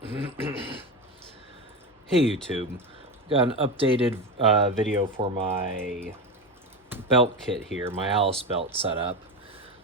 Hey YouTube, got an updated video for my belt kit here, my Alice belt setup.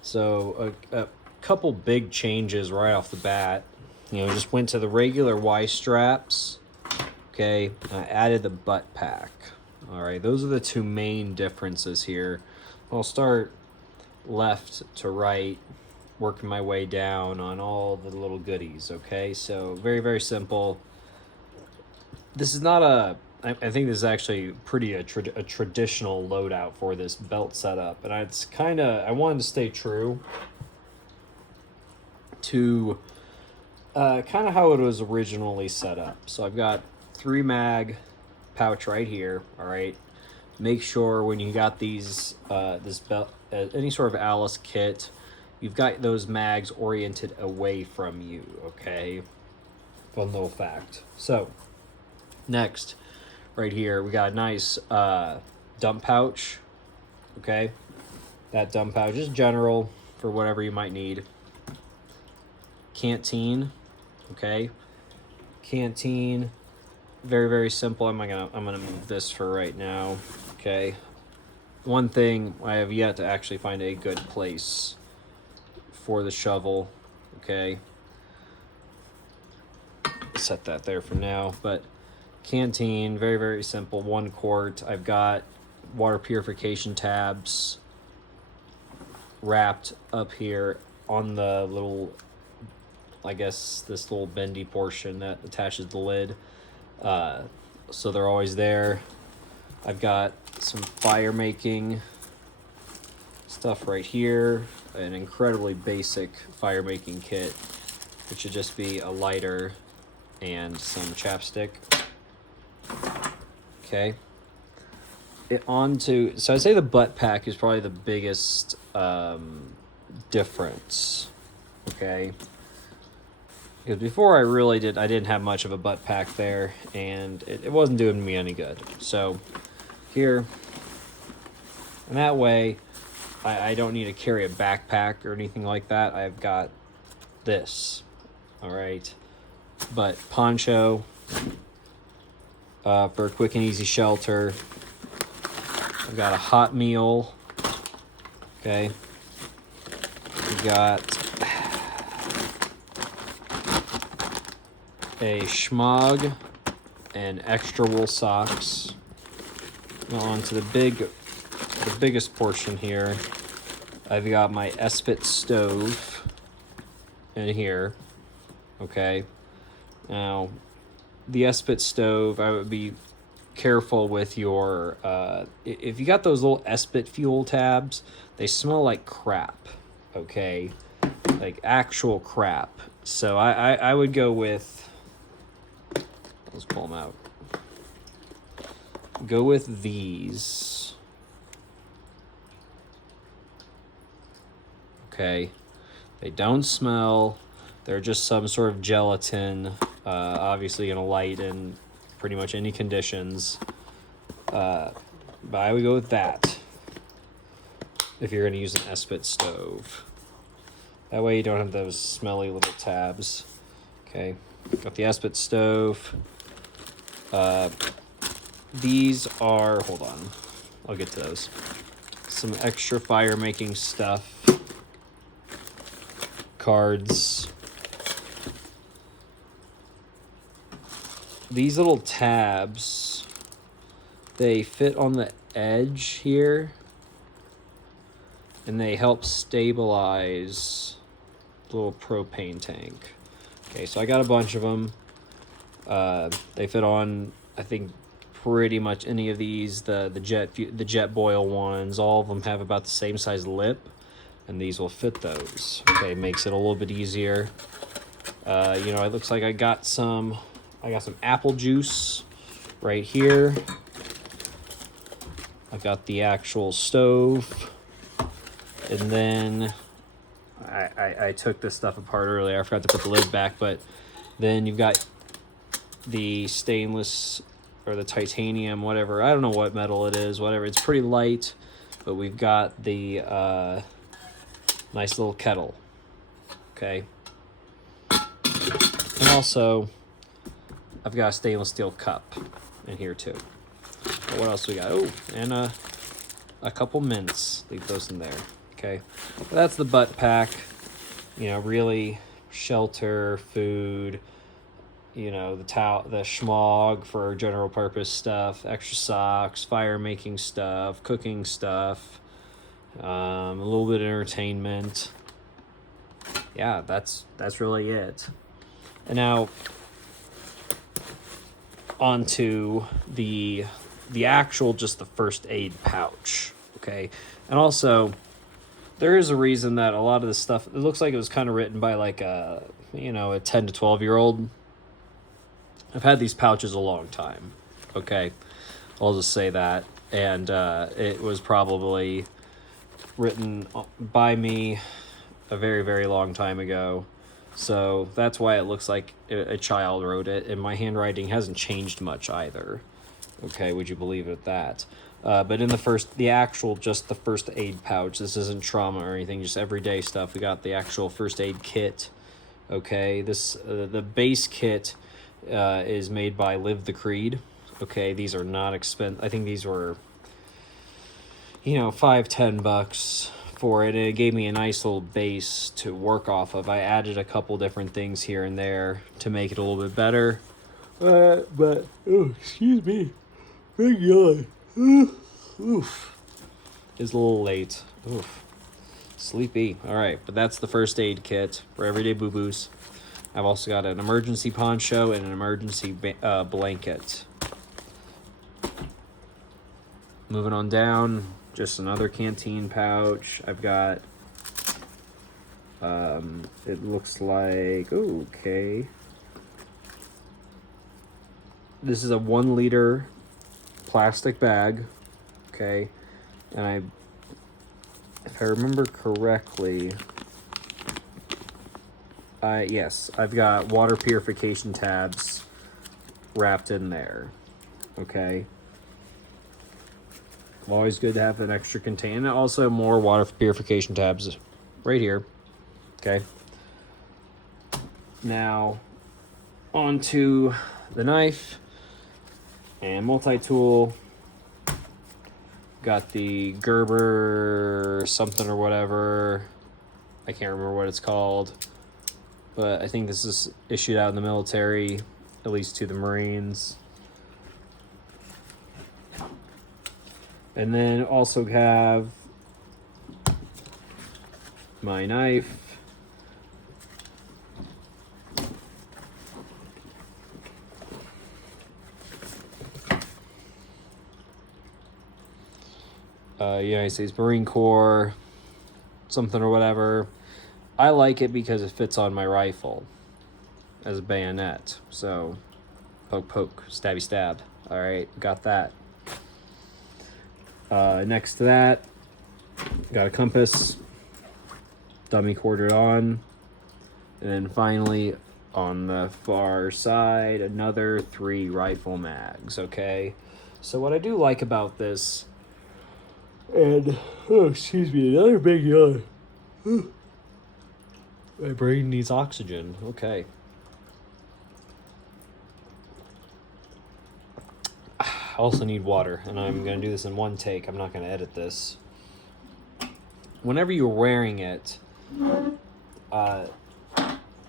So a couple big changes right off the bat. Just went to the regular Y straps. Okay, I added the butt pack. All right, those are the two main differences here. I'll start left to right, working my way down on all the little goodies. Okay, so very simple. This is not a. I think this is actually pretty a traditional loadout for this belt setup, and it's kind of. I wanted to stay true to kind of how it was originally set up. So I've got 3 mag pouch right here. All right, make sure when you got these this belt, any sort of Alice kit, you've got those mags oriented away from you. Okay, fun little fact. So next, right here, we got a nice dump pouch. Okay, that dump pouch is general for whatever you might need. Canteen. Okay, canteen, very simple. I'm gonna move this for right now. Okay, one thing I have yet to actually find a good place for the shovel. Okay, set that there for now. But canteen, very simple, 1 quart. I've got water purification tabs wrapped up here on the little, I guess, this little bendy portion that attaches the lid. So they're always there. I've got some fire making stuff right here, an incredibly basic fire making kit, which should just be a lighter and some chapstick. Okay. So I'd say the butt pack is probably the biggest difference. Okay. Because before I didn't have much of a butt pack there, and it wasn't doing me any good. So here, and that way, I don't need to carry a backpack or anything like that. I've got this. All right. But poncho for a quick and easy shelter. I've got a hot meal. Okay. We got a schmog and extra wool socks. Now on to the biggest portion here. I've got my Esbit stove in here. Okay. Now, the Esbit stove, I would be careful with your if you got those little Esbit fuel tabs, they smell like crap. Okay, like actual crap. So I would go with, let's pull them out. Go with these. Okay, they don't smell. They're just some sort of gelatin, obviously gonna light in pretty much any conditions. But I would go with that if you're gonna use an Esbit stove. That way you don't have those smelly little tabs. Okay, got the Esbit stove. These are, hold on, I'll get to those. Some extra fire making stuff. Cards. These little tabs, they fit on the edge here, and they help stabilize the little propane tank. Okay, so I got a bunch of them. They fit on, I think, pretty much any of these. The Jetboil ones, all of them have about the same size lip, and these will fit those. Okay, makes it a little bit easier. It looks like I got some apple juice right here. I got the actual stove, and then I took this stuff apart earlier. I forgot to put the lid back, but then you've got the stainless or the titanium, whatever. I don't know what metal it is, whatever. It's pretty light, but we've got the nice little kettle. Okay. And also, I've got a stainless steel cup in here too. But what else we got? Oh, and a couple mints. Leave those in there. Okay, but that's the butt pack. You know, really shelter, food. You know, the schmog for general purpose stuff, extra socks, fire making stuff, cooking stuff, a little bit of entertainment. Yeah, that's really it. And now onto the actual, just the first aid pouch. Okay, and also there is a reason that a lot of this stuff, it looks like it was kind of written by like a 10 to 12-year-old. I've had these pouches a long time. Okay, I'll just say that. And it was probably written by me a very, very long time ago. So that's why it looks like a child wrote it. And my handwriting hasn't changed much either. Okay, would you believe it that? But in just the first aid pouch, this isn't trauma or anything, just everyday stuff. We got the actual first aid kit. Okay, the base kit is made by Live the Creed. Okay, these are not expensive. I think these were, $5-10 for it. And it gave me a nice little base to work off of. I added a couple different things here and there to make it a little bit better. But excuse me, big yawn. Oof, is a little late. Oof, sleepy. All right, but that's the first aid kit for everyday boo-boos. I've also got an emergency poncho and an emergency blanket. Moving on down, just another canteen pouch. I've got, it looks like, okay. This is a 1 liter plastic bag, okay. And if I remember correctly, yes, I've got water purification tabs wrapped in there, okay. Always good to have an extra container. Also, more water purification tabs right here, okay. Now, onto the knife and multi-tool. Got the Gerber something or whatever. I can't remember what it's called. But I think this is issued out in the military, at least to the Marines. And then also have my knife. United States Marine Corps, something or whatever. I like it because it fits on my rifle as a bayonet. So, poke, poke, stabby, stab. All right, got that. Next to that, got a compass, dummy quartered on, and then finally on the far side, another 3 rifle mags. Okay, so what I do like about this, and excuse me, another big yawn. My brain needs oxygen. Okay. I also need water, and I'm going to do this in one take. I'm not going to edit this. Whenever you're wearing it,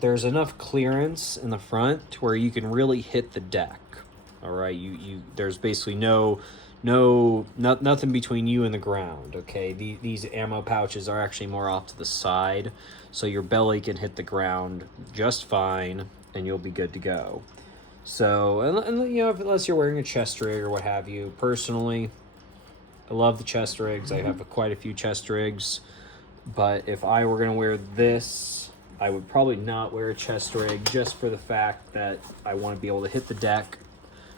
there's enough clearance in the front to where you can really hit the deck. All right, there's basically nothing between you and the ground. Okay, these ammo pouches are actually more off to the side, so your belly can hit the ground just fine, and you'll be good to go. So, and unless you're wearing a chest rig or what have you. Personally, I love the chest rigs. I have quite a few chest rigs, but if I were going to wear this, I would probably not wear a chest rig, just for the fact that I want to be able to hit the deck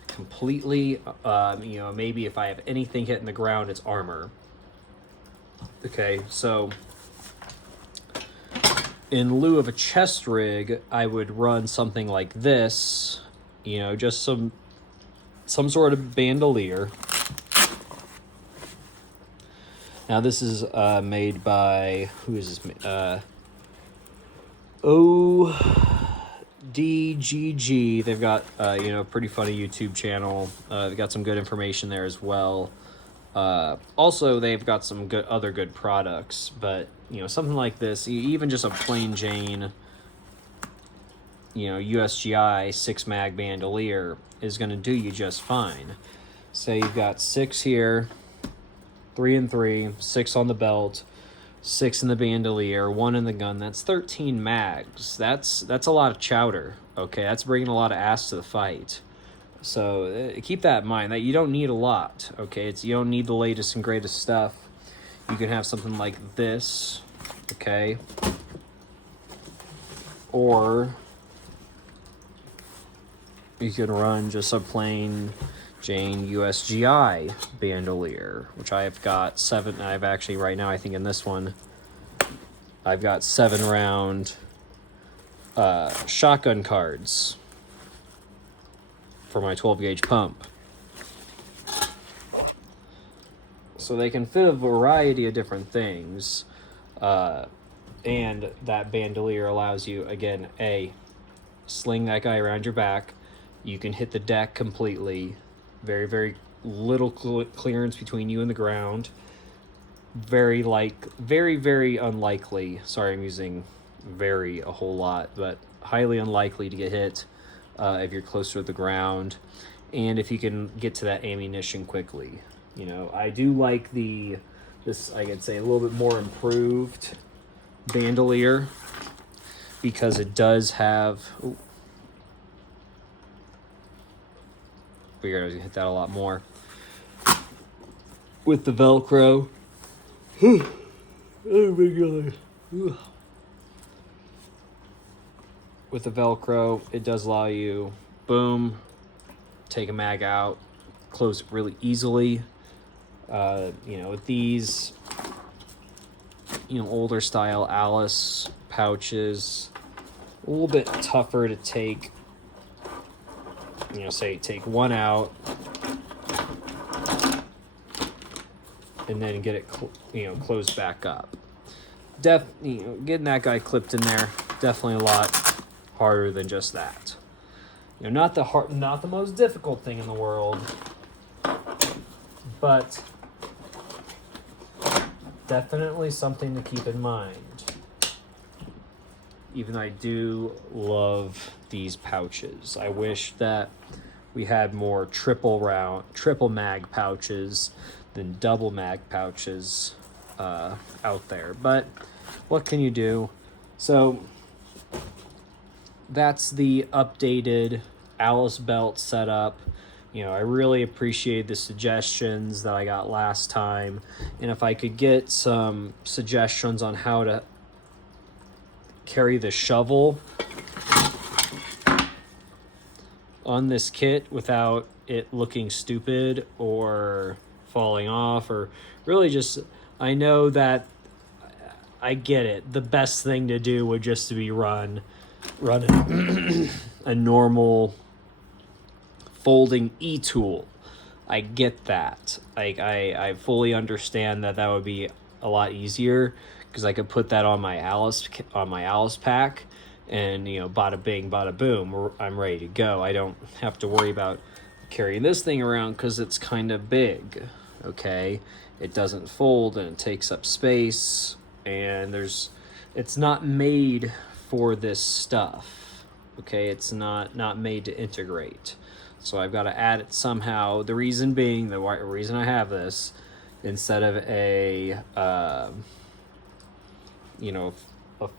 completely. Maybe if I have anything hitting the ground, it's armor. Okay, so in lieu of a chest rig, I would run something like this. Just some sort of bandolier. Now this is made by, who is this? DGG. They've got pretty funny YouTube channel. They've got some good information there as well. Also, they've got some other good products, but something like this, even just a plain Jane, USGI 6 mag bandolier is going to do you just fine. Say you've got 6 here, 3 and 3, 6 on the belt, 6 in the bandolier, 1 in the gun. That's 13 mags. That's a lot of chowder. Okay, that's bringing a lot of ass to the fight. So keep that in mind, that you don't need a lot. Okay, you don't need the latest and greatest stuff. You can have something like this. Okay, or you can run just a plain Jane USGI bandolier, which I've got 7. I've actually right now, I think in this one, I've got 7 round shotgun cards for my 12 gauge pump. So they can fit a variety of different things. And that bandolier allows you, again, sling that guy around your back. You can hit the deck completely. Very, very little clearance between you and the ground. Very, very unlikely. Sorry, I'm using very a whole lot, but highly unlikely to get hit if you're closer to the ground. And if you can get to that ammunition quickly. I do like this, I could say, a little bit more improved bandolier, because it does have... Ooh, figured I was gonna hit that a lot more. With the Velcro. Oh my god. With the Velcro, it does allow you, boom, take a mag out, close it really easily. With these, older style Alice pouches, a little bit tougher to take. Say take one out and then get it closed back up. Getting that guy clipped in there, definitely a lot harder than just that. Not the most difficult thing in the world, but definitely something to keep in mind. Even though I do love these pouches, I wish that we had more triple mag pouches than double mag pouches out there. But what can you do? So that's the updated Alice belt setup. I really appreciate the suggestions that I got last time. And if I could get some suggestions on how to carry the shovel on this kit without it looking stupid or falling off, or really just, I know that I get it. The best thing to do would just to be run a normal folding e-tool. I get that. I fully understand that would be a lot easier, because I could put that on my Alice pack, and bada bing, bada boom, I'm ready to go. I don't have to worry about carrying this thing around because it's kind of big. Okay, it doesn't fold and it takes up space, and it's not made for this stuff. Okay, it's not made to integrate. So I've got to add it somehow. The reason being, the reason I have this instead of a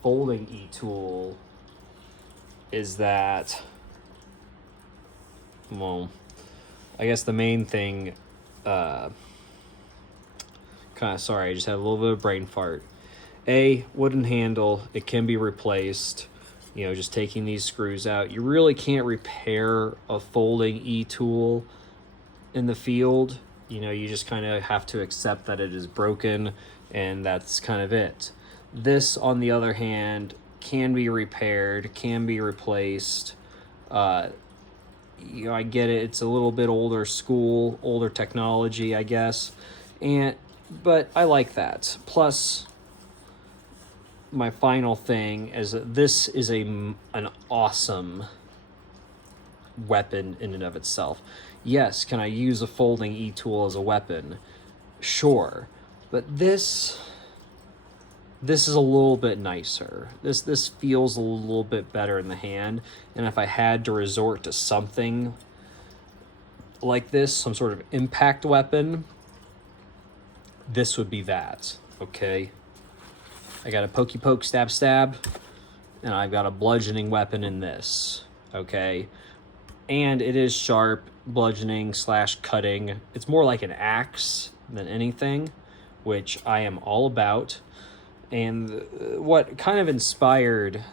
folding e-tool is that, well, I guess the main thing, sorry, I just had a little bit of brain fart. Wooden handle, it can be replaced. Just taking these screws out. You really can't repair a folding e-tool in the field. You just kind of have to accept that it is broken, and that's kind of it. This, on the other hand, can be repaired, can be replaced. I get it. It's a little bit older school, older technology, I guess. But I like that. Plus, my final thing is that this is an awesome weapon in and of itself. Yes, can I use a folding e-tool as a weapon? Sure. But this is a little bit nicer. This feels a little bit better in the hand, and if I had to resort to something like this, some sort of impact weapon, this would be that, okay? I got a pokey poke, stab stab, and I've got a bludgeoning weapon in this, okay? And it is sharp, bludgeoning / cutting. It's more like an axe than anything, which I am all about. And what kind of inspired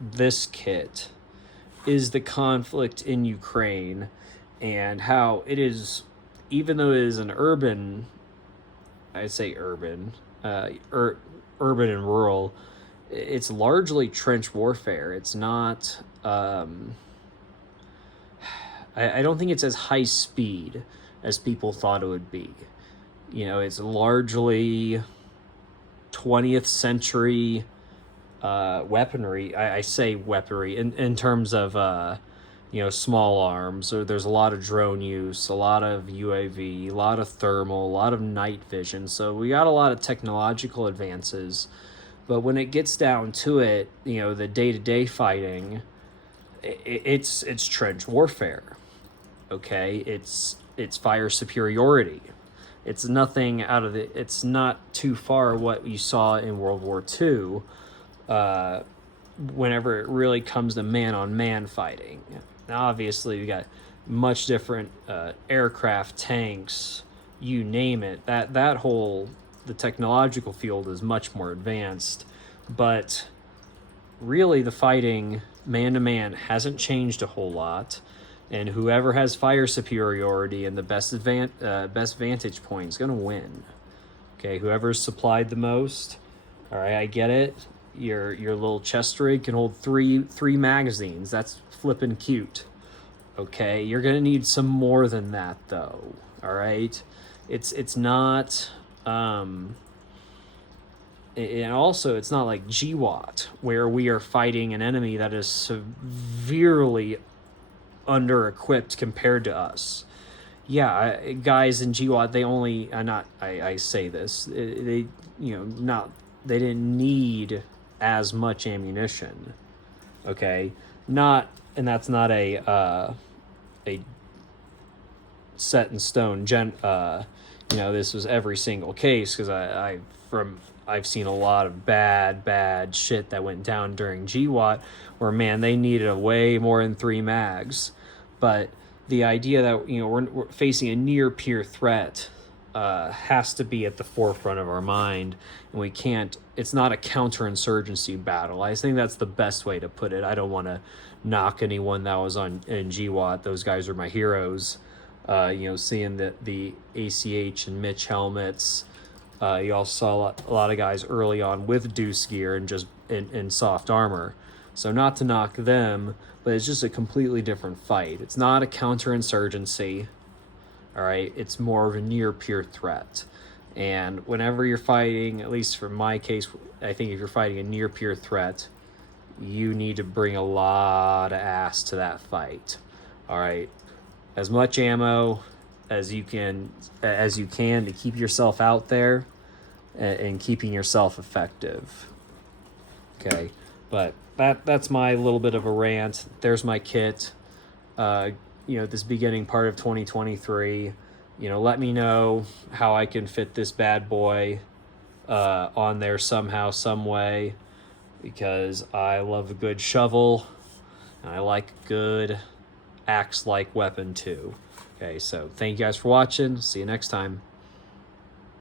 this kit is the conflict in Ukraine and how it is, even though it is an urban, I'd say urban, urban and rural, it's largely trench warfare. It's not, I don't think it's as high speed as people thought it would be. You know, it's largely 20th century weaponry. I say weaponry in terms of, you know, small arms. So there's a lot of drone use, a lot of UAV, a lot of thermal, a lot of night vision. So we got a lot of technological advances. But when it gets down to it, you know, the day-to-day fighting, it's trench warfare. Okay, it's fire superiority. It's nothing out of the. It's not too far what you saw in World War II. Whenever it really comes to man-on-man fighting, now obviously we got much different aircraft, tanks, you name it. That whole the technological field is much more advanced, but really the fighting man-to-man hasn't changed a whole lot. And whoever has fire superiority and the best vantage point is going to win. Okay, whoever's supplied the most. All right, I get it. Your little chest rig can hold three magazines. That's flippin' cute. Okay, you're going to need some more than that, though. All right, it's not. And also, it's not like GWOT, where we are fighting an enemy that is severely under-equipped compared to us. Yeah, guys in GWOT, they only I say this, they they didn't need as much ammunition. Okay, and that's not a set in stone this was every single case, because I've seen a lot of bad shit that went down during GWOT where, man, they needed a way more than 3 mags. But the idea that, you know, we're facing a near peer threat has to be at the forefront of our mind, and we can't. It's not a counterinsurgency battle. I think that's the best way to put it. I don't want to knock anyone that was in GWOT. Those guys are my heroes. Seeing the ACH and Mitch helmets. You also saw a lot of guys early on with Deuce gear and just in soft armor. So not to knock them, but it's just a completely different fight. It's not a counterinsurgency. All right, it's more of a near peer threat. And whenever you're fighting, at least for my case, I think if you're fighting a near peer threat, you need to bring a lot of ass to that fight. All right, as much ammo as you can to keep yourself out there and keeping yourself effective. Okay, but that's my little bit of a rant. There's my kit. This beginning part of 2023. Let me know how I can fit this bad boy on there somehow, some way, because I love a good shovel and I like a good axe-like weapon too. Okay, so thank you guys for watching. See you next time.